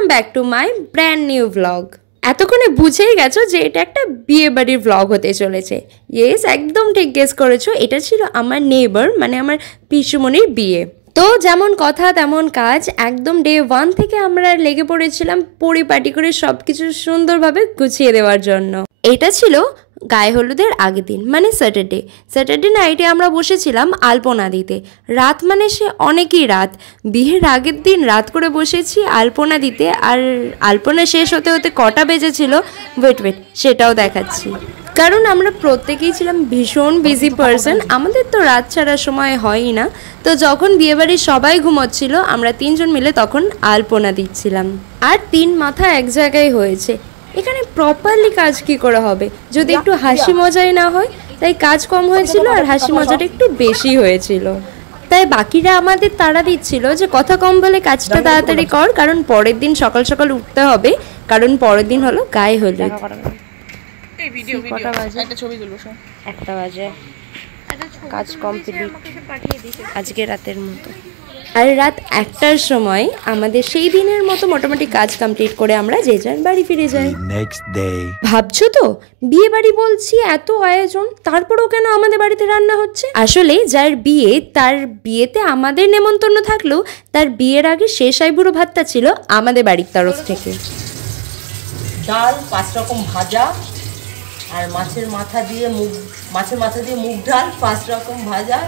Welcome back to my brand new blog. এতক্ষণে বুঝেই গেছো যে এটা একটা বিয়ে বাড়ির ব্লগ হতে চলেছে। ইয়েস, একদম ঠিক গেস করেছো, এটা ছিল আমার নেইবার মানে আমার পিসুমণির বিয়ে। তো যেমন কথা তেমন কাজ, একদম ডে 1 থেকে আমরা লেগে পড়েছিলাম পরিপাটি করে সব কিছু সুন্দরভাবে গুছিয়ে দেওয়ার জন্য। এটা ছিল গায়ে হলুদের আগের দিন মানে স্যাটারডে নাইটে আমরা বসেছিলাম আলপনা দিতে। রাত মানে সে অনেকই রাত, বিয়ের আগের দিন রাত করে বসেছি আলপনা দিতে। আর আলপনা শেষ হতে হতে কটা বেজেছিল ওয়েট সেটাও দেখাচ্ছি, কারণ আমরা প্রত্যেকেই ছিলাম ভীষণ বিজি পারসন, আমাদের তো রাত ছাড়ার সময় হয়ই না। তো যখন বিয়েবাড়ির সবাই ঘুমোচ্ছিল আমরা 3 জন মিলে তখন আলপনা দিচ্ছিলাম। আর 3 মাথা এক জায়গায় হয়েছে, এখানে প্রপারলি কাজ কি করে হবে যদি একটু হাসি মজাই না হয়। তাই কাজ কম হয়েছিল আর হাসি মজাটা একটু বেশি হয়েছিল। তাই বাকিরা আমাদের তাড়া দিচ্ছিল যে কথা কম বলে কাজটা তাড়াতাড়ি কর, কারণ পরের দিন সকাল সকাল উঠতে হবে, কারণ পরের দিন হলো গায়ে হলুদ। একটা বাজে, কাজ কমপ্লিট আজকে রাতের মতো। আর রাত 1টার সময় আমাদের সেই দিনের মতো মোটামুটি কাজ কমপ্লিট করে আমরা যে যার বাড়ি ফিরে যাই। ভাবছো তো বিয়ে বাড়ি বলছি এত আয়োজন, তারপরেও কেন আমাদের বাড়িতে রান্না হচ্ছে? আসলে যার বিয়ে তার বিয়েতে আমাদের নেমন্তন্ন থাকলেও তার বিয়ের আগে শেষ আইবুড়ো ভাতটা ছিল আমাদের বাড়ির তরফ থেকে। ডাল 5 রকম ভাজা আর মাছের মাথা দিয়ে মুগ ডাল 5 রকম ভাজা,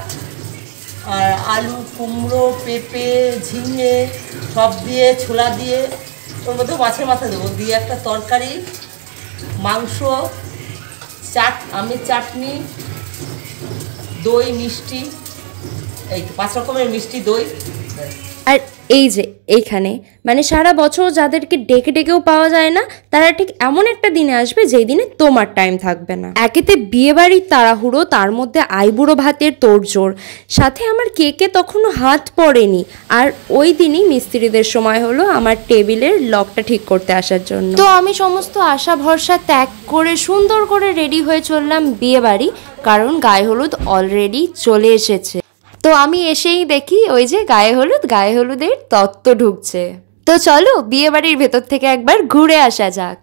আর আলু কুমড়ো পেঁপে ঝিঙে সব দিয়ে ছোলা দিয়ে ওর মধ্যে মাছের মাথা দেবো দিয়ে একটা তরকারি, মাংস, আমের চাটনি, দই মিষ্টি, এই 5 রকমের মিষ্টি দই। আর এই যে এইখানে মানে সারা বছর যাদেরকে ডেকে ডেকেও পাওয়া যায় না, তারা ঠিক এমন একটা দিনে আসবে যেই দিনে তোমার টাইম থাকবে না। একেতে বিয়ে বাড়ির তাড়াহুড়ো, তার মধ্যে আইবুড়ো ভাতের তোড়জোড়, সাথে আমার কেকে তখনও হাত পড়েনি। আর ওই দিনই মিস্ত্রিদের সময় হলো আমার টেবিলের লকটা ঠিক করতে আসার জন্য। তো আমি সমস্ত আশা ভরসা ত্যাগ করে সুন্দর করে রেডি হয়ে চললাম বিয়ে বাড়ি, কারণ গায়ে হলুদ অলরেডি চলে এসেছে। তো আমি এসেই দেখি ওই যে গায়ে হলুদের তত্ত্ব ঢুকছে। তো চলো বিয়ে বাড়ির ভেতর থেকে একবার ঘুরে আসা যাক।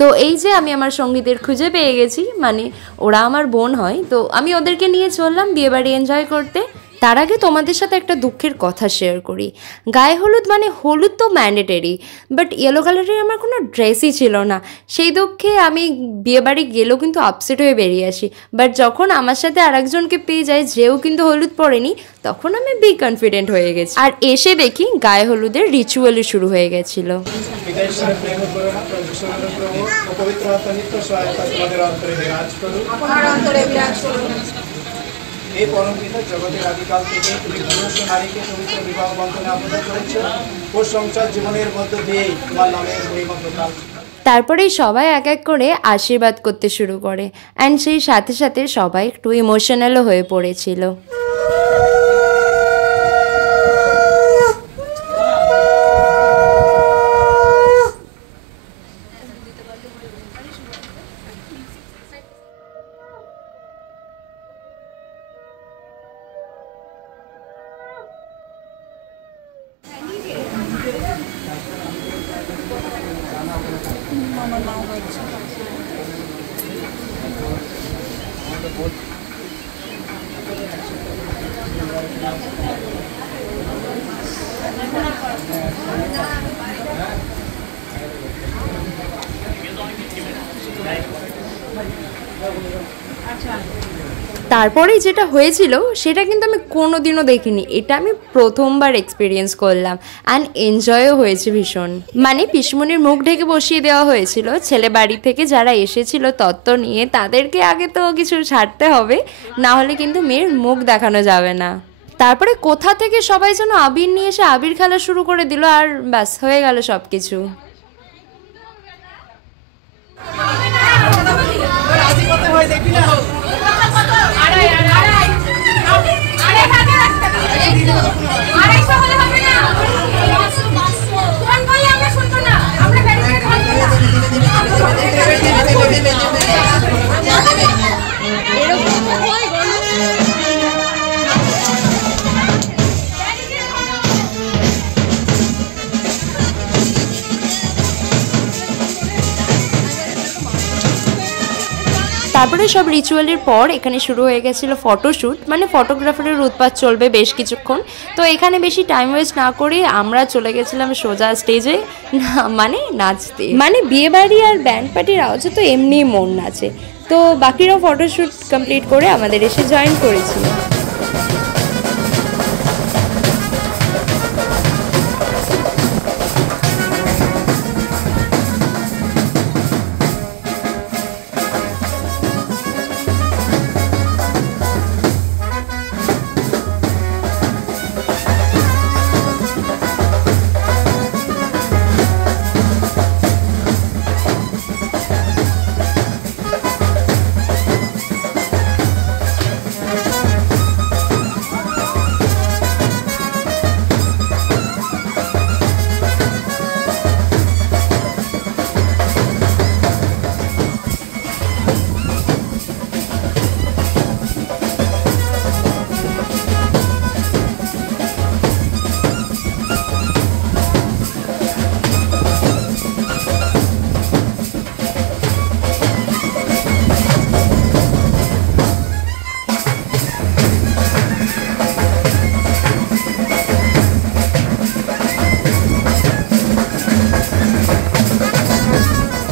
তো এই যে আমি আমার সঙ্গীদের খুঁজে পেয়ে গেছি, মানে ওরা আমার বোন হয়। তো আমি ওদেরকে নিয়ে চললাম বিয়েবাড়ি এনজয় করতে। তার আগে তোমাদের সাথে একটা দুঃখের কথা শেয়ার করি। গায়ে হলুদ মানে হলুদ তো ম্যান্ডেটরি, বাট ইয়েলো কালারের আমার কোনো ড্রেসই ছিল না। সেই দুঃখে আমি বিয়েবাড়ি গেলেও কিন্তু আপসেট হয়ে বেরিয়ে আসি। বাট যখন আমার সাথে আরেকজনকে পেয়ে যায় যেও কিন্তু হলুদ পরেনি, তখন আমি বিগ কনফিডেন্ট হয়ে গেছি। আর এসে দেখি গায়ে হলুদের রিচুয়ালই শুরু হয়ে গেছিলো। এই পরমপিতা জগতের আদিকাল থেকে তুমি পুরুষ ও নারীকে পবিত্র বিবাহ বন্ধনে আবদ্ধ করেছো ও সংসার জীবনের মধ্য দিয়েই তোমার নামের মহিমা। তারপরেই সবাই এক এক করে আশীর্বাদ করতে শুরু করে, অ্যান্ড সেই সাথে সাথে সবাই একটু ইমোশনালও হয়ে পড়েছিল। তারপরেই যেটা হয়েছিল সেটা কিন্তু আমি কোনোদিনও দেখিনি, এটা আমি প্রথমবার এক্সপিরিয়েন্স করলাম অ্যান্ড এনজয়ও হয়েছে ভীষণ। মানে পিসমণির মুখ ঢেকে বসিয়ে দেওয়া হয়েছিল, ছেলে বাড়ি থেকে যারা এসেছিল তত্ত্ব নিয়ে তাদেরকে আগে তো কিছু ছাড়তে হবে, না হলে কিন্তু মেয়ের মুখ দেখানো যাবে না। তারপরে কোথা থেকে সবাই যেন আবির নিয়ে এসে আবির খেলা শুরু করে দিল, আর ব্যাস হয়ে গেল সব কিছু। তারপরে সব রিচুয়ালের পর এখানে শুরু হয়ে গেছিলো ফটোশ্যুট, মানে ফটোগ্রাফারের উৎপাত চলবে বেশ কিছুক্ষণ। তো এখানে বেশি টাইম ওয়েস্ট না করে আমরা চলে গেছিলাম সোজা স্টেজে, মানে নাচতে। মানে বিয়েবাড়ি আর ব্যান্ড পার্টির আওয়াজে তো এমনিই মন নাচে। তো বাকিরাও ফটোশ্যুট কমপ্লিট করে আমাদের এসে জয়েন করেছিল।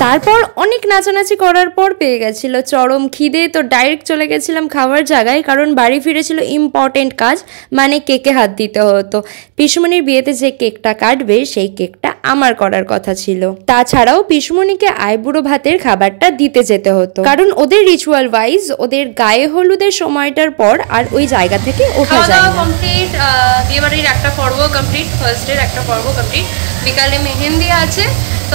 তারপর অনেক নাচানাচি করার পর পেয়ে গেছিলো চরম খিদে। তো ডাইরেক্ট চলে গেছিলাম খাওয়ার জায়গায়, কারণ বাড়ি ফিরেছিল ইম্পর্টেন্ট কাজ, মানে কেকে হাত দিতে হতো। পিসুমণির বিয়েতে যে কেকটা কাটবে সেই কেকটা আমার করার কথা ছিল। তাছাড়াও পিসুমণিকে আইবুড়ো ভাতের খাবারটা দিতে যেতে হতো, কারণ ওদের রিচুয়াল ওয়াইজ ওদের গায়ে হলুদের সময়টার পর আর ওই জায়গা থেকে ওঠা যায় না। কমপ্লিট, বিয়েবাড়ির একটা পর্ব কমপ্লিট, ফার্স্টের একটা পর্ব কমপ্লিট, বিকালে মেহেন্দি আছে।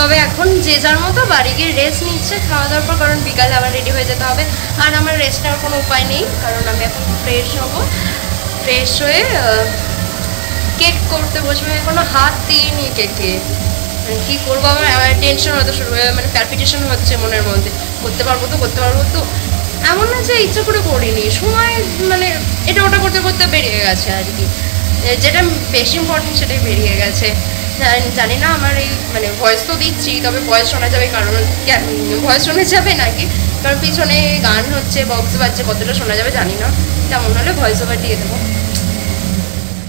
তবে এখন যে যার মতো বাড়ি গিয়ে রেস্ট নিচ্ছে খাওয়া দাওয়ার পর, কারণ বিকালে আবার রেডি হয়ে যেতে হবে। আর আমার রেস্ট নেওয়ার কোনো উপায় নেই, কারণ আমি এখন ফ্রেশ হব। ফ্রেশ হয়ে কেক করতে বসবো। এখনো হাত দিইনি কেকে, কী করবো, আমার টেনশন হতে শুরু হয়ে, মানে প্যালপিটেশন হচ্ছে মনের মধ্যে। করতে পারবো তো এমন না যে ইচ্ছা করে করিনি, সময় মানে এটা ওটা করতে করতে বেরিয়ে গেছে আর কি। যেটা বেশি ইম্পর্টেন্ট সেটাই বেরিয়ে গেছে। জানি না আমার এই মানে ভয়েস তো দিচ্ছি, তবে ভয়েস শোনা যাবে, কারণ ভয়েস শোনা যাবে নাকি, কারণ পিছনে গান হচ্ছে, বক্স বাজছে, কতটা শোনা যাবে জানি না। তেমন হলে ভয়েস ওভার দিয়ে দেবো।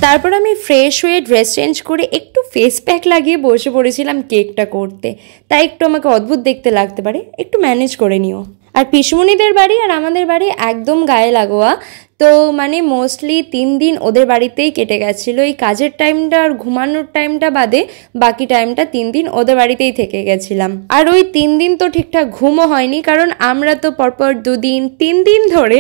তারপর আমি ফ্রেশ হয়ে ড্রেস চেঞ্জ করে একটু ফেস প্যাক লাগিয়ে বসে পড়েছিলাম কেকটা করতে। তাই একটু আমাকে অদ্ভুত দেখতে লাগতে পারে, একটু ম্যানেজ করে নিও। আর পিসুমণিদের বাড়ি আর আমাদের বাড়ি একদম গায়ে লাগোয়া। তো মানে মোস্টলি 3 দিন ওদের বাড়িতেই কেটে গেছিলো। এই কাজের টাইমটা আর ঘুমানোর টাইমটা বাদে বাকি টাইমটা 3 দিন ওদের বাড়িতেই থেকে গেছিলাম। আর ওই 3 দিন তো ঠিকঠাক ঘুমও হয়নি, কারণ আমরা তো পরপর 2 দিন 3 দিন ধরে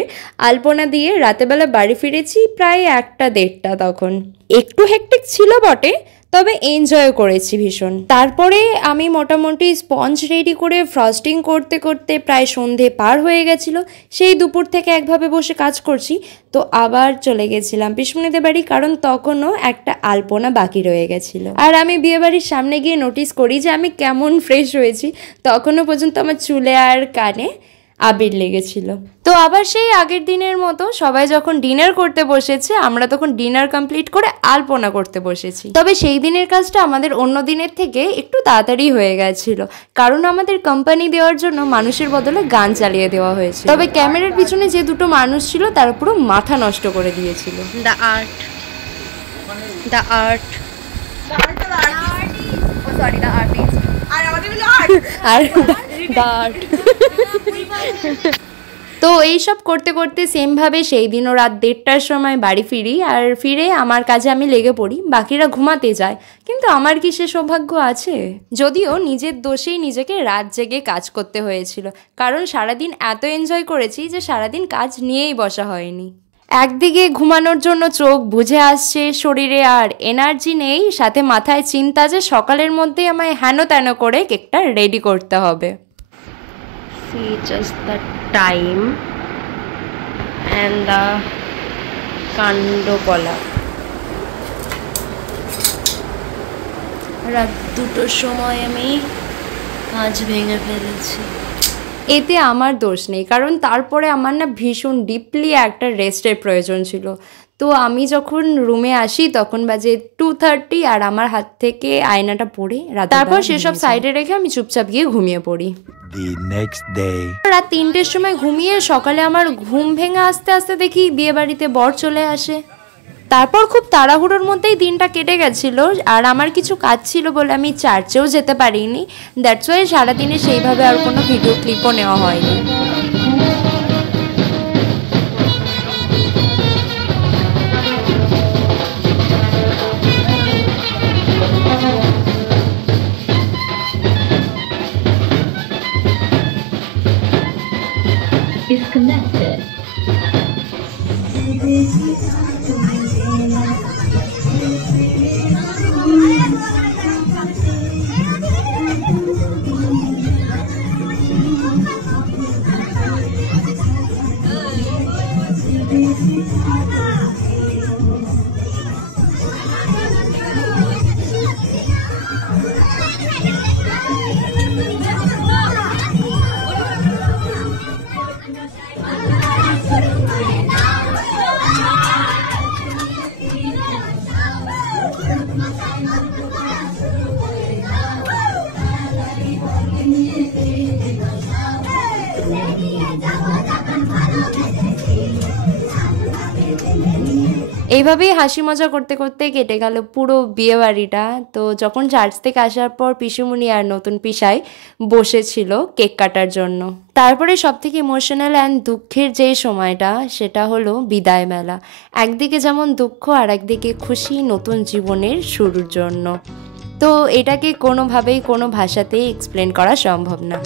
আলপনা দিয়ে রাতেবেলা বাড়ি ফিরেছি প্রায় 1টা-1:30 তখন। একটু হেক্টিক ছিল বটে, তবে এনজয় করেছি ভীষণ। তারপরে আমি মোটামুটি স্পঞ্জ রেডি করে ফ্রস্টিং করতে করতে প্রায় সন্ধে পার হয়ে গেছিলো। সেই দুপুর থেকে একভাবে বসে কাজ করছি। তো আবার চলে গেছিলাম পিসুমণিদের বাড়ি, কারণ তখনও একটা আলপনা বাকি রয়ে গেছিলো। আর আমি বিয়েবাড়ির সামনে গিয়ে নোটিস করি যে আমি কেমন ফ্রেশ হয়েছি। তখনও পর্যন্ত আমার চুলে আর কানে আবির লেগেছিল। তো আবার সেই আগের দিনের মতো সবাই যখন ডিনার করতে বসেছে, আমরা তখন ডিনার কমপ্লিট করে আলপনা করতে বসেছি। তবে সেই দিনের কাজটা আমাদের অন্য দিনের থেকে একটু তাড়াতাড়ি হয়ে গেছিল, কারণ আমাদের কোম্পানি দেওয়ার জন্য মানুষের বদলে গান চালিয়ে দেওয়া হয়েছে। তবে ক্যামেরার পিছনে যে দুটো মানুষ ছিল তারা পুরো মাথা নষ্ট করে দিয়েছিল। দ্য আর্ট তো এইসব করতে করতে সেমভাবে সেই দিনও রাত 1:30টার সময় বাড়ি ফিরি। আর ফিরে আমার কাজে আমি লেগে পড়ি, বাকিরা ঘুমাতে যায়। কিন্তু আমার কি সে সৌভাগ্য আছে? যদিও নিজের দোষেই নিজেকে রাত জেগে কাজ করতে হয়েছিল, কারণ সারাদিন এত এনজয় করেছি যে সারাদিন কাজ নিয়েই বসা হয়নি। একদিকে ঘুমানোর জন্য চোখ বুজে আসছে, শরীরে আর এনার্জি নেই, সাথে মাথায় চিন্তা যে সকালের মধ্যেই আমায় হেন তেন করে কেকটা রেডি করতে হবে। See just the time and the কাণ্ডকলা। রাত 2টোর সময় আমি কাঁচ ভেঙে ফেলেছি। এতে আমার দোষ নেই, কারণ তারপরে আমার না ভীষণ ডিপলি একটা রেস্টের প্রয়োজন ছিল। তো আমি যখন রুমে আসি তখন বাজে 2:30 আর আমার হাত থেকে আয়নাটা পড়ে তারপর সেসব সাইডে রেখে আমি চুপচাপ গিয়ে ঘুমিয়ে পড়ি। রাত 3টের সময় ঘুমিয়ে সকালে আমার ঘুম ভেঙে আস্তে আস্তে দেখি বিয়ে বাড়িতে বর চলে আসে। তারপর খুব তাড়াহুড়োর মধ্যেই দিনটা কেটে গেছিলো, আর আমার কিছু কাজ ছিল বলে আমি চার্চেও যেতে পারিনি। দ্যাটস ওয়াই সারাদিনে সেইভাবে আর কোনো ভিডিও ক্লিপও নেওয়া হয়নি। Disconnected. এইভাবেই হাসি মজা করতে করতে কেটে গেল পুরো বিয়ে বাড়িটা। তো যখন চার্চ থেকে আসার পর পিসুমণি আর নতুন পিসাই বসেছিল কেক কাটার জন্য। তারপরে সবথেকে ইমোশনাল অ্যান্ড দুঃখের যে সময়টা সেটা হলো বিদায় মেলা। একদিকে যেমন দুঃখ আর একদিকে খুশি নতুন জীবনের শুরুর জন্য। তো এটাকে কোনোভাবেই কোনো ভাষাতেই এক্সপ্লেন করা সম্ভব না।